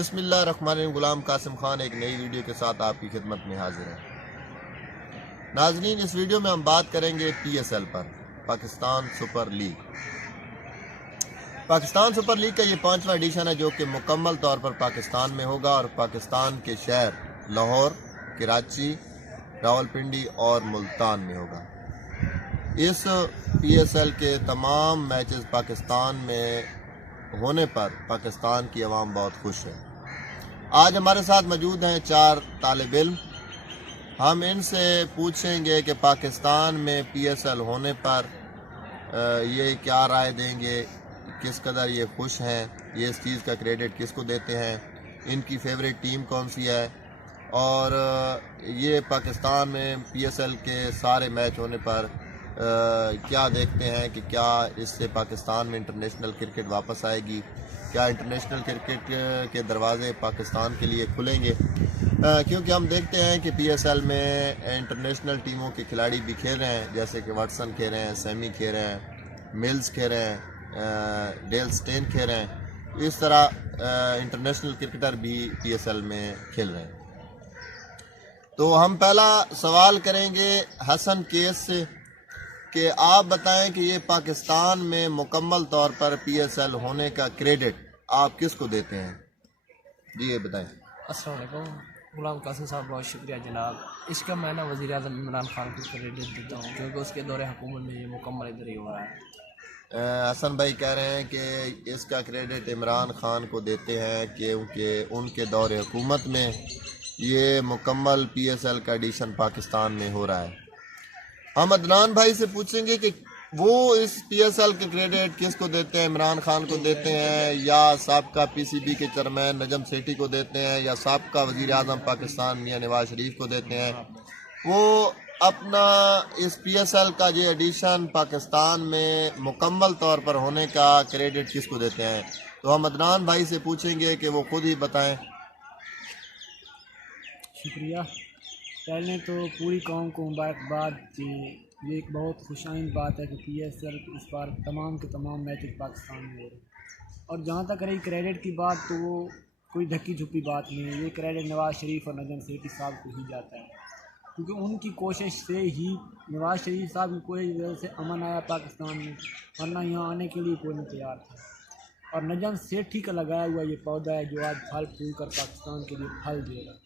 बिस्मिल्लाहिर्रहमानिर्रहीम। गुलाम कासिम खान एक नई वीडियो के साथ आपकी खिदमत में हाजिर है। नाजरीन, इस वीडियो में हम बात करेंगे PSL पर, Pakistan super league. Pakistan super league का ये 5वां एडिशन है जो कि मुकम्मल तौर पर पाकिस्तान में होगा और पाकिस्तान के शहर लाहौर, कराची, रावलपिंडी और मुल्तान में होगा। इस PSL के तमाम मैचेस पाकिस्तान में होने पर पाकिस्तान की आवाम बहुत खुश है। आज हमारे साथ मौजूद हैं 4 तालिब इल्म। हम इनसे पूछेंगे कि पाकिस्तान में PSL होने पर ये क्या राय देंगे, किस कदर ये खुश हैं, ये इस चीज़ का क्रेडिट किसको देते हैं, इनकी फेवरेट टीम कौन सी है और ये पाकिस्तान में PSL के सारे मैच होने पर क्या देखते हैं कि क्या इससे पाकिस्तान में इंटरनेशनल क्रिकेट वापस आएगी, क्या इंटरनेशनल क्रिकेट के दरवाज़े पाकिस्तान के लिए खुलेंगे। क्योंकि हम देखते हैं कि PSL में इंटरनेशनल टीमों के खिलाड़ी भी खेल रहे हैं, जैसे कि वाटसन खेल रहे हैं, सेमी खेल रहे हैं, मिल्स खेल रहे हैं, डेल स्टेन खेल रहे हैं। इस तरह इंटरनेशनल क्रिकेटर भी PSL में खेल रहे हैं। तो हम पहला सवाल करेंगे हसन केस से कि आप बताएं कि ये पाकिस्तान में मुकम्मल तौर पर PSL होने का क्रेडिट आप किसको देते हैं। जी ये बताएं। अस्सलाम वालेकुम। गुलाम कासिम साहब, बहुत शुक्रिया जनाब। इसका मैं ना वज़ीर आज़म इमरान खान को क्रेडिट देता हूँ क्योंकि उसके दौरे हुकूमत में ये मुकम्मल इधर ही हो रहा है। हसन भाई कह रहे हैं कि इसका क्रेडिट इमरान खान को देते हैं क्योंकि उनके दौरे हुकूमत में ये मुकम्मल PSL का एडिशन पाकिस्तान में हो रहा है। हम अदनान भाई से पूछेंगे कि वो इस PSL के क्रेडिट किसको देते हैं, इमरान खान को देते हैं या साबका PCB के चेयरमैन नजम सेठी को देते हैं या साबका वज़ीर आज़म पाकिस्तान मियां नवाज शरीफ को देते हैं। वो अपना इस PSL का जो एडिशन पाकिस्तान में मुकम्मल तौर पर होने का क्रेडिट किसको देते हैं। तो हम अदनान भाई से पूछेंगे कि वो खुद ही बताएं। शुक्रिया। पहले तो पूरी कौम को मुबारकबाद कि ये एक बहुत खुशाइन बात है कि PSL इस बार तमाम के तमाम मैच पाकिस्तान में हो रहे हैं। और जहाँ तक रही क्रेडिट की बात, तो वो कोई ढकी छुपी बात नहीं है। ये क्रेडिट नवाज़ शरीफ और नजम सेठी साहब को ही जाता है क्योंकि उनकी कोशिश से ही, नवाज़ शरीफ साहब की कोशिश वजह से अमन आया पाकिस्तान में, वरना यहाँ आने के लिए कोई नहीं तैयार था। और नजम सेठी का लगाया हुआ ये पौधा है जो आज फल फूल कर पाकिस्तान के लिए फल दे रहा है।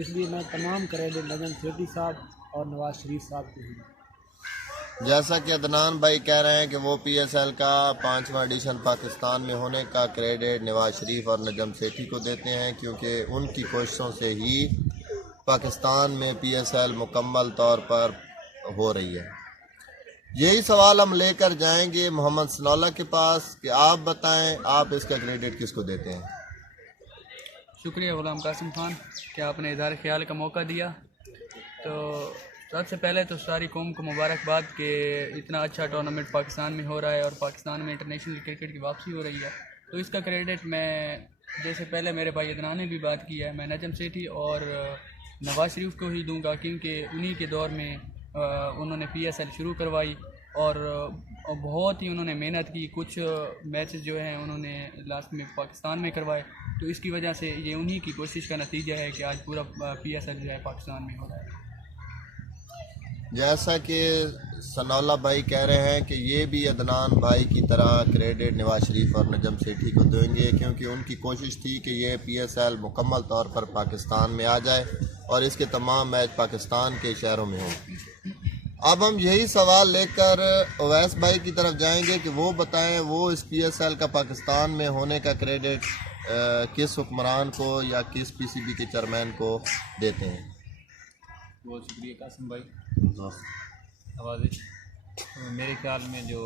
इसलिए मैं तमाम क्रेडिट नजम सेठी साहब और नवाज शरीफ साहब को हूँ। जैसा कि अदनान भाई कह रहे हैं कि वो PSL का 5वां एडिशन पाकिस्तान में होने का क्रेडिट नवाज शरीफ और नजम सेठी को देते हैं क्योंकि उनकी कोशिशों से ही पाकिस्तान में PSL मुकम्मल तौर पर हो रही है। यही सवाल हम लेकर जाएंगे मोहम्मद सनौला के पास कि आप बताएं आप इसका क्रेडिट किसको देते हैं। शुक्रिया गुलाम कासिम खान कि आपने इज़हार ख्याल का मौका दिया। तो सबसे पहले तो सारी कौम को मुबारकबाद कि इतना अच्छा टूर्नामेंट पाकिस्तान में हो रहा है और पाकिस्तान में इंटरनेशनल क्रिकेट की वापसी हो रही है। तो इसका क्रेडिट मैं, जैसे पहले मेरे भाई अदनान ने भी बात की है, मैं नजम सेठी और नवाज शरीफ को ही दूंगा क्योंकि उन्हीं के दौर में उन्होंने PSL शुरू करवाई और बहुत ही उन्होंने मेहनत की। कुछ मैचेस जो हैं उन्होंने लास्ट में पाकिस्तान में करवाए, तो इसकी वजह से ये उन्हीं की कोशिश का नतीजा है कि आज पूरा PSL जो है पाकिस्तान में हो रहा है। जैसा कि सनौला भाई कह रहे हैं कि ये भी अदनान भाई की तरह क्रेडिट नवाज शरीफ और नजम सेठी को देंगे क्योंकि उनकी कोशिश थी कि ये PSL मुकम्मल तौर पर पाकिस्तान में आ जाए और इसके तमाम मैच पाकिस्तान के शहरों में हों। अब हम यही सवाल लेकर अवैस भाई की तरफ जाएंगे कि वो बताएं वो इस PSL का पाकिस्तान में होने का क्रेडिट किस हुक्मरान को या किस PCB के चेयरमैन को देते हैं। बहुत शुक्रिया कासिम भाई नवाजिश। मेरे ख्याल में जो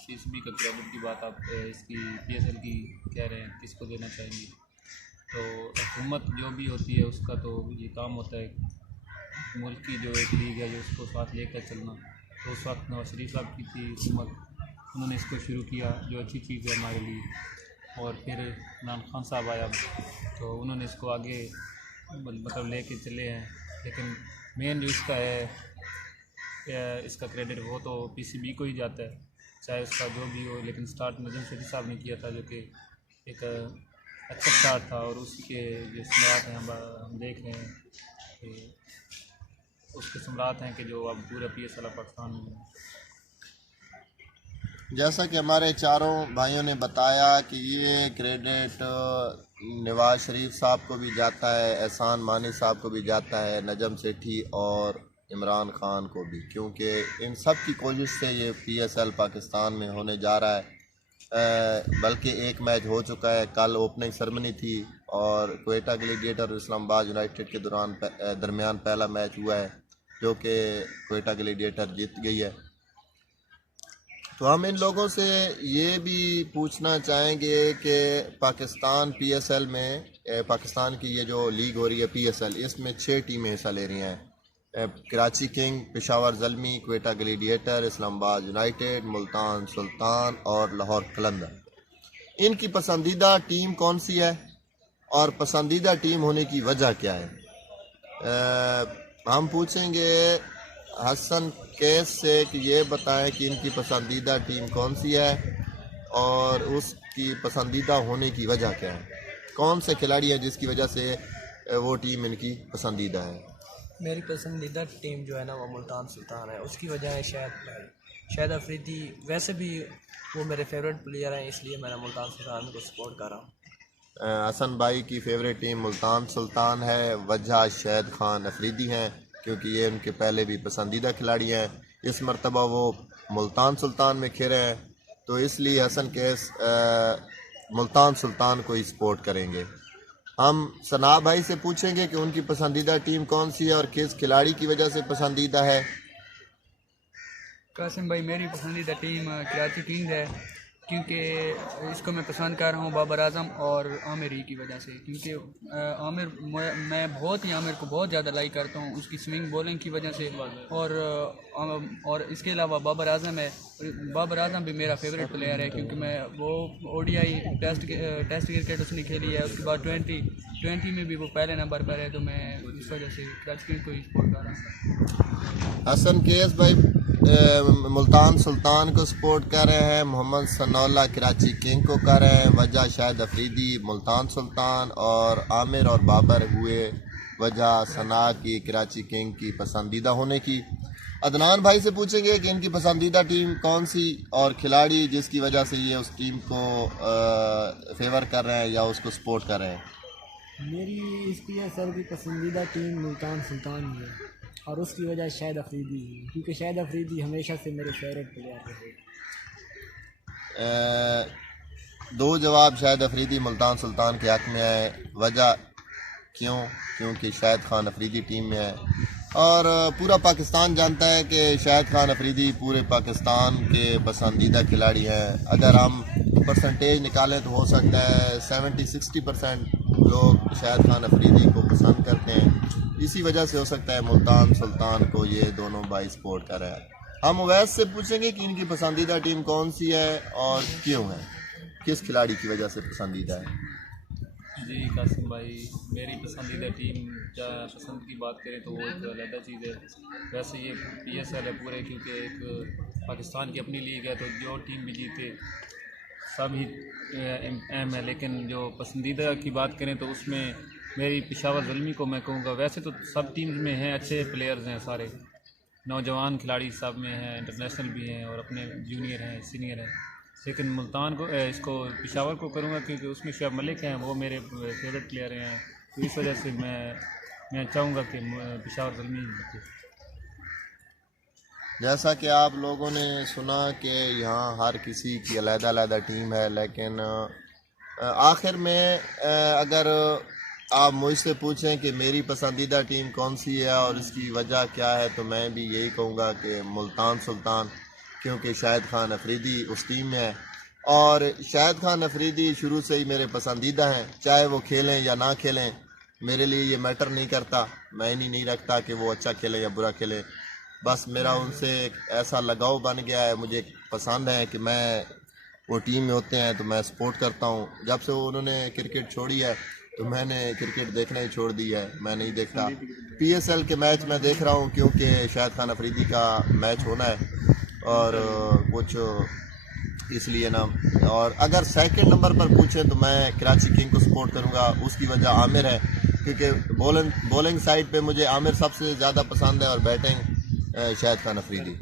PCB का क्रेडिट की बात आप इसकी PSL की कह रहे हैं किसको देना चाहेंगे, तो हुकूमत जो भी होती है उसका तो ये काम होता है मुल्क की जो एक लीग है जो उसको साथ लेकर चलना। तो उस वक्त नवाज शरीफ साहब की थी हुकूमत, उन्होंने इसको शुरू किया जो अच्छी चीज़ है हमारे लिए। और फिर इमरान खान साहब आया तो उन्होंने इसको आगे मतलब लेके चले हैं। लेकिन मेन जो इसका है इसका क्रेडिट वो तो PCB को ही जाता है, चाहे उसका जो भी हो। लेकिन स्टार्ट नजम सेठी साहब ने किया था जो कि एक अच्छा स्टार्ट था और उसी के जो सम्राट हैं हम देख रहे हैं कि उसके सम्राट हैं कि जो अब पूरा PSL पाकिस्तान में है। जैसा कि हमारे चारों भाइयों ने बताया कि ये क्रेडिट नवाज शरीफ साहब को भी जाता है, एहसान मानी साहब को भी जाता है, नजम सेठी और इमरान खान को भी, क्योंकि इन सब की कोशिश से ये PSL पाकिस्तान में होने जा रहा है। बल्कि एक मैच हो चुका है, कल ओपनिंग सेरेमनी थी और क्वेटा ग्लैडिएटर और इस्लामाबाद यूनाइटेड के दरमियान पहला मैच हुआ है जो कि क्वेटा ग्लैडिएटर जीत गई है। तो हम इन लोगों से ये भी पूछना चाहेंगे कि पाकिस्तान PSL में पाकिस्तान की ये जो लीग हो रही है PSL, इसमें 6 टीमें हिस्सा ले रही हैं। Karachi king, Peshawar Zalmi, Quetta gladiator, Islamabad united, Multan Sultan और लाहौर कलंदर। इनकी पसंदीदा टीम कौन सी है और पसंदीदा टीम होने की वजह क्या है? हम पूछेंगे हसन केस से कि ये बताएं कि इनकी पसंदीदा टीम कौन सी है और उसकी पसंदीदा होने की वजह क्या है। कौन से खिलाड़ी हैं जिसकी वजह से वो टीम इनकी पसंदीदा है? मेरी पसंदीदा टीम जो है ना वो मुल्तान सुल्तान है। उसकी वजह है शाहिद अफरीदी। वैसे भी वो मेरे फेवरेट प्लेयर हैं, इसलिए मैं मुल्तान सुल्तान को सपोर्ट कर रहा हूँ। हसन भाई की फेवरेट टीम मुल्तान सुल्तान है, वजह शाहिद खान अफरीदी हैं क्योंकि ये उनके पहले भी पसंदीदा खिलाड़ी हैं। इस मरतबा वो मुल्तान सुल्तान में खेले हैं तो इसलिए हसन केस मुल्तान सुल्तान को ही सपोर्ट करेंगे। हम सना भाई से पूछेंगे कि उनकी पसंदीदा टीम कौन सी है और किस खिलाड़ी की वजह से पसंदीदा है। कासिम भाई, मेरी पसंदीदा टीम कराची किंग है क्योंकि इसको मैं पसंद कर रहा हूँ बाबर आजम और आमिर ही की वजह से, क्योंकि आमिर मैं बहुत ही आमिर को बहुत ज़्यादा लाइक करता हूँ उसकी स्विंग बॉलिंग की वजह से। और इसके अलावा बाबर आजम है। बाबर आजम भी मेरा फेवरेट प्लेयर है क्योंकि मैं वो ODI टेस्ट क्रिकेट उसने खेली है, उसके बाद 20 में भी वो पहले नंबर पर है, तो मैं इस वजह से कराची किंग को ही सपोर्ट कर रहा हूँ। हसन केस भाई मुल्तान सुल्तान को सपोर्ट कर रहे हैं, मोहम्मद सनौल्ला कराची किंग को कर रहे हैं, वजह शाहिद अफरीदी मुल्तान सुल्तान और आमिर और बाबर हुए वजह सना की कराची किंग की पसंदीदा होने की। अदनान भाई से पूछेंगे कि इनकी पसंदीदा टीम कौन सी और खिलाड़ी जिसकी वजह से ये उस टीम को फेवर कर रहे हैं या उसको सपोर्ट कर रहे हैं। मेरी इस PSL की पसंदीदा टीम मुल्तान सुल्तान ही है और उसकी वजह शाहिद अफरीदी है क्योंकि शाहिद अफरीदी हमेशा से मेरे फेवरेट प्लेयर रहे। दो जवाब शाहिद अफरीदी मुल्तान सुल्तान के हक में है। वजह क्यों? क्योंकि शाहिद खान अफरीदी टीम में है और पूरा पाकिस्तान जानता है कि शाहिद खान अफरीदी पूरे पाकिस्तान के पसंदीदा खिलाड़ी हैं। अगर हम परसेंटेज निकालें तो हो सकता है 70-60% लोग शाहिद खान अफरीदी को पसंद करते हैं। इसी वजह से हो सकता है मुल्तान सुल्तान को ये दोनों भाई सपोर्ट कर रहे हैं। हम उवैस से पूछेंगे कि इनकी पसंदीदा टीम कौन सी है और क्यों है, किस खिलाड़ी की वजह से पसंदीदा है। जी कासिम भाई, मेरी पसंदीदा टीम क्या पसंद की बात करें तो वो एक अलग चीज़ है। वैसे ये PSL है पूरे, क्योंकि एक पाकिस्तान की अपनी लीग है तो जो टीम भी जीते सब ही अहम है। लेकिन जो पसंदीदा की बात करें तो उसमें मेरी पेशावर ज़ल्मी को मैं कहूँगा। वैसे तो सब टीम्स में हैं, अच्छे प्लेयर्स हैं, सारे नौजवान खिलाड़ी सब में हैं, इंटरनेशनल भी हैं और अपने जूनियर हैं, सीनियर हैं। लेकिन मुल्तान को इसको पेशावर को करूँगा क्योंकि उसमें शुएब मलिक हैं, वो मेरे फेवरेट प्लेयर हैं। तो इस वजह से मैं चाहूँगा कि पेशावर ज़ल्मी जीते। जैसा कि आप लोगों ने सुना कि यहाँ हर किसी की अलग-अलग टीम है, लेकिन आखिर में अगर आप मुझसे पूछें कि मेरी पसंदीदा टीम कौन सी है और इसकी वजह क्या है तो मैं भी यही कहूँगा कि मुल्तान सुल्तान, क्योंकि शाहिद खान अफरीदी उस टीम में है और शाहिद खान अफरीदी शुरू से ही मेरे पसंदीदा हैं। चाहे वो खेलें या ना खेलें मेरे लिए ये मैटर नहीं करता, मैं नहीं रखता कि वो अच्छा खेलें या बुरा खेलें। बस मेरा उनसे एक ऐसा लगाव बन गया है, मुझे पसंद है कि मैं वो टीम में होते हैं तो मैं सपोर्ट करता हूँ। जब से वो उन्होंने क्रिकेट छोड़ी है तो मैंने क्रिकेट देखना ही छोड़ दी है, मैं नहीं देखता। PSL के मैच मैं देख रहा हूँ क्योंकि शाहिद खान अफरीदी का मैच होना है और कुछ इसलिए ना। और अगर सेकंड नंबर पर पूछें तो मैं कराची किंग को सपोर्ट करूंगा। उसकी वजह आमिर है, क्योंकि बॉलिंग साइड पे मुझे आमिर सबसे ज़्यादा पसंद है और बैटिंग शाहिद खान अफरीदी।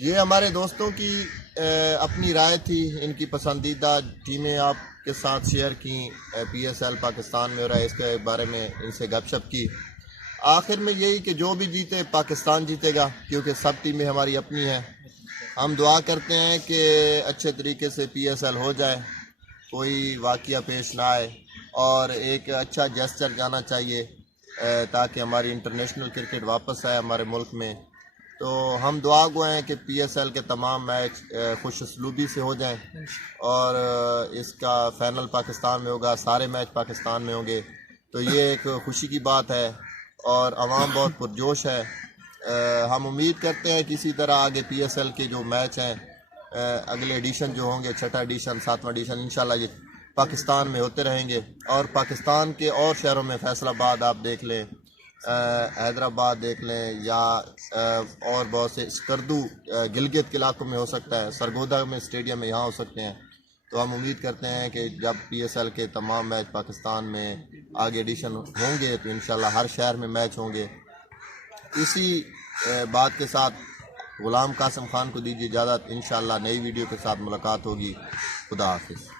ये हमारे दोस्तों की अपनी राय थी, इनकी पसंदीदा टीमें आपके साथ शेयर की। PSL पाकिस्तान में हो रहा है, इसके बारे में इनसे गपशप की। आखिर में यही कि जो भी जीते पाकिस्तान जीतेगा, क्योंकि सब टीमें हमारी अपनी हैं। हम दुआ करते हैं कि अच्छे तरीके से PSL हो जाए, कोई वाक़या पेश ना आए और एक अच्छा जेस्चर जाना चाहिए ताकि हमारी इंटरनेशनल क्रिकेट वापस आए हमारे मुल्क में। तो हम दुआ गो हैं कि PSL के तमाम मैच खुश उसलूबी से हो जाएं और इसका फ़ाइनल पाकिस्तान में होगा, सारे मैच पाकिस्तान में होंगे। तो ये एक खुशी की बात है और आवाम बहुत पुरजोश है। हम उम्मीद करते हैं कि इसी तरह आगे PSL के जो मैच हैं अगले एडिशन जो होंगे, छठा एडिशन, सातवां एडिशन, इंशाल्लाह ये पाकिस्तान में होते रहेंगे। और पाकिस्तान के और शहरों में फैसलाबाद आप देख लें, हैदराबाद देख लें, या और बहुत से स्कर्दू गिलगित के इलाकों में हो सकता है, सरगोदा में स्टेडियम में यहाँ हो सकते हैं। तो हम उम्मीद करते हैं कि जब PSL के तमाम मैच पाकिस्तान में आगे एडिशन होंगे तो इंशाल्लाह हर शहर में मैच होंगे। इसी बात के साथ गुलाम कासिम खान को दीजिए इजाज़त। इंशाल्लाह नई वीडियो के साथ मुलाकात होगी। खुदा हाफिज़।